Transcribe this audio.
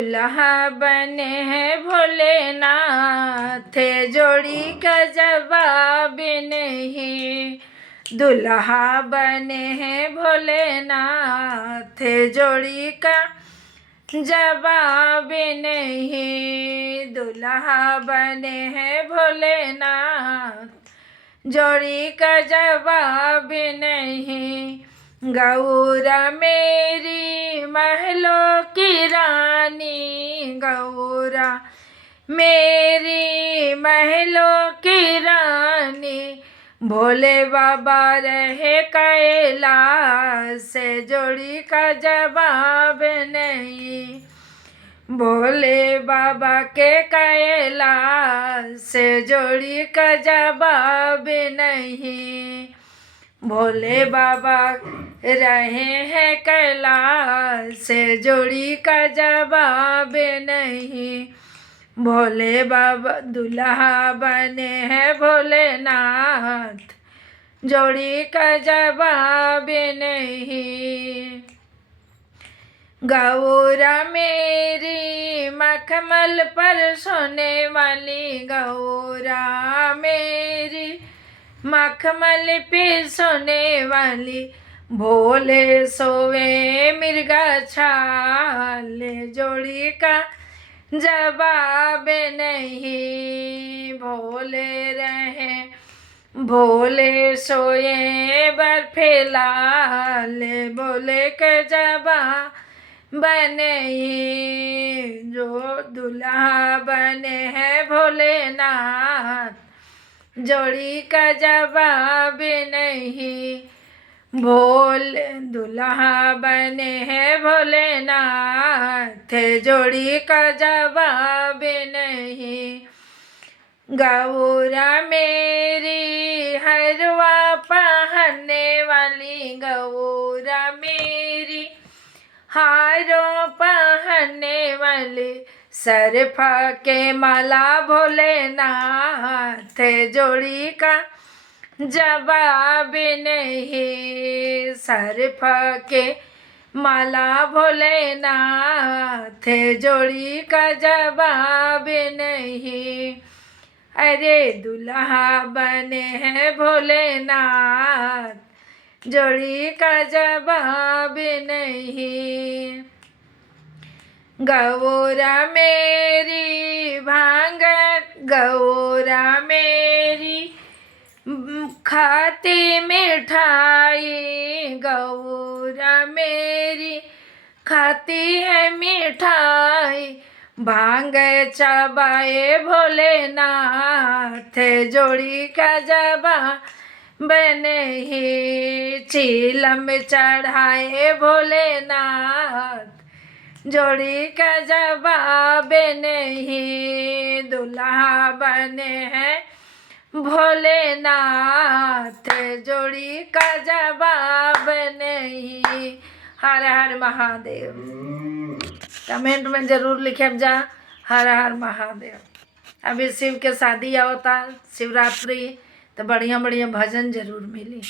दुल्हा बने हैं भोलेनाथ, जोड़ी का जवाब नहीं। दुल्हा बने हैं भोलेनाथ, जोड़ी का जवाब नहीं। दुल्हा बने हैं भोलेनाथ, जोड़ी का जवाब नहीं। गौरा मेरी महलों की रानी, गौरा मेरी महलों की रानी, भोले बाबा रहे कैलाश से, जोड़ी का जवाब नहीं। भोले बाबा के कैलाश से, जोड़ी का जवाब नहीं। भोले बाबा रहे हैं कैलाश से, जोड़ी का जवाब नहीं। भोले बाबा दुल्हा बने हैं भोलेनाथ, जोड़ी का जवाब नहीं। गौरा मेरी मखमल पर सोने वाली, गौरा मेरी मखमल पे सोने वाली, भोले सोवे मिर्गा छाल, जोड़ी का जवाब नहीं। भोले रहे भोले सोए बर्फे लाल, भोले के जवाब नहीं। जो दुल्हा बने हैं भोलेनाथ, जोड़ी का जवाब नहीं। भोले दुल्हा बने हैं भोलेनाथ, जोड़ी का जवाब नहीं। गौरा मेरी हरवा पहनने वाली, गौरा मेरी हारों पहनने वाली, सरफा के माला भोलेनाथ, जोड़ी का जवाब नहीं। सरफा के माला भोलेनाथ, जोड़ी का जवाब नहीं। अरे दुल्हा बने हैं भोलेनाथ, जोड़ी का जवाब नहीं। गौरा मेरी भांग, गौरा मेरी खाती मिठाई, गौरा मेरी खाती है मिठाई, भांग चबाए भोलेनाथ, जोड़ी का जवाब नहीं। चीलम चढ़ाए भोलेनाथ, जोड़ी का जवाब नहीं। दुल्हा बने हैं भोलेनाथ, जोड़ी का जवाब नहीं। हर हर महादेव। कमेंट में जरूर लिखे जा हर हर महादेव। अभी शिव के शादी आवता शिवरात्रि, तो बढ़िया बढ़िया भजन जरूर मिली।